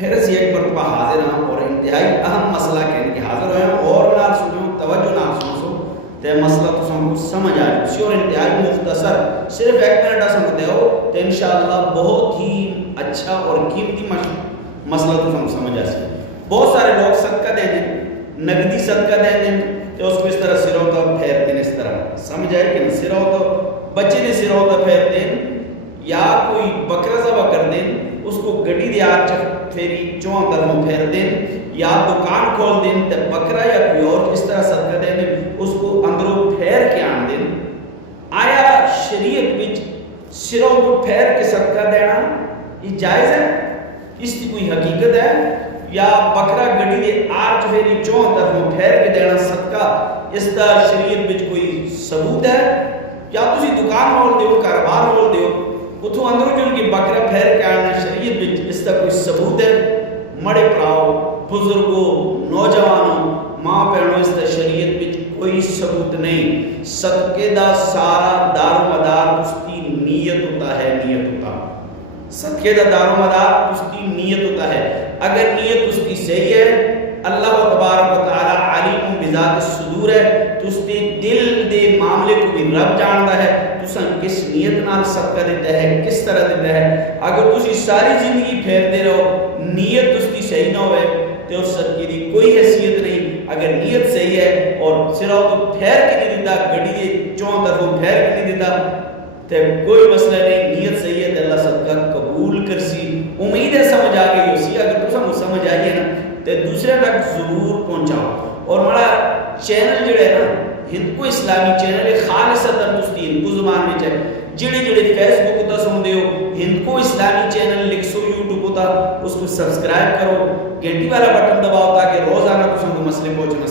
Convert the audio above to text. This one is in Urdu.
پھر اسی ایک مرتبہ حاضر ہاں اور انتہائی اہم مسئلہ کہنے کے حاضر ہوئے ہیں اور نال سنو توجہ نال سنو تے مسئلہ تو سن کو سمجھ آئے اسی اور انتہائی مختصر صرف ایک منٹ سن دے ہو تو انشاءاللہ بہت ہی اچھا اور قیمتی مسئلہ تو سن سمجھ آ سکے. بہت سارے لوگ صدقہ دے دیں, نقدی صدقہ دے دیں تو اس کو اس طرح سروں تو پھیرتے ہیں, اس طرح سمجھ آئے کہ سروں تو بچے نے سروں تو پھیرتے ہیں یا کوئی بکرا ذبح کر دیں اس کو گڈی دے آج پھیری چواں طرفوں پھیر دیں یا دکان کھول دیں تو بکرا یا کوئی اور اس طرح صدقہ دے دیں اس کو اندروں پھیر کے آن دیں. آیا شریعت وچ سروں تو پھیر کے صدقہ دینا یہ جائز ہے؟ اس کی کوئی حقیقت ہے؟ یا بکرا گڈی دے آج پھیری چواں طرفوں پھیر کے دینا صدقہ اس کا شریعت وچ کوئی ثبوت ہے؟ یا تسی دکان کھول دیو, کاروبار کھول دیو, اتھوں اندروں جو ان کی بکرا پھیر کے آنا شریعت وچ اس کا کوئی ثبوت ہے؟ مڑے پراؤ, بزرگوں, نوجوانوں, ماں بہنوں, اس کا شریعت وچ کوئی ثبوت نہیں. صدقے دا سارا دار و مدار اس کی نیت ہوتا ہے, نیت ہوتا ہے. صدقے دا دار و مدار اس کی نیت ہوتا ہے. اگر نیت اس کی صحیح ہے, اللہ تبارک و تعالی علیم بذات الصدور ہے, تو اس کے دل دے معاملے کو بھی رب جانتا ہے. تساں کس نیت نال صدقہ دیتا ہے, کس طرح دیتا ہے. اگر تسی ساری زندگی پھیرتے رہو, نیت اس کی صحیح نہ ہوئے تو اس صدقے کی کوئی حیثیت نہیں. اگر نیت صحیح ہے اور سراؤ تو پھیر کے نہیں دیتا, گڑی دے چون طرفوں پھیر کے نہیں دیتا, تو کوئی مسئلہ نہیں. نیت صحیح ہے تو اللہ صدقہ قبول کرسی. امید ہے سمجھ آ گئی اسی. اگر تساں سمجھ آئیے نا تو دوسرے تک ضرور پہنچاؤ. اور ہمارا چینل جڑا ہے نا ہند کو اسلامی چینل ہے, خالصتاً تستی ہند کو زبان میں چاہے جڑے جڑے فیس بک ہوتا سن دیو ہند کو اسلامی چینل لکھ سو, یوٹیوب ہوتا اس کو سبسکرائب کرو, گھنٹی والا بٹن دباؤ تاکہ روزانہ تساں کو مسئلے پہنچنا.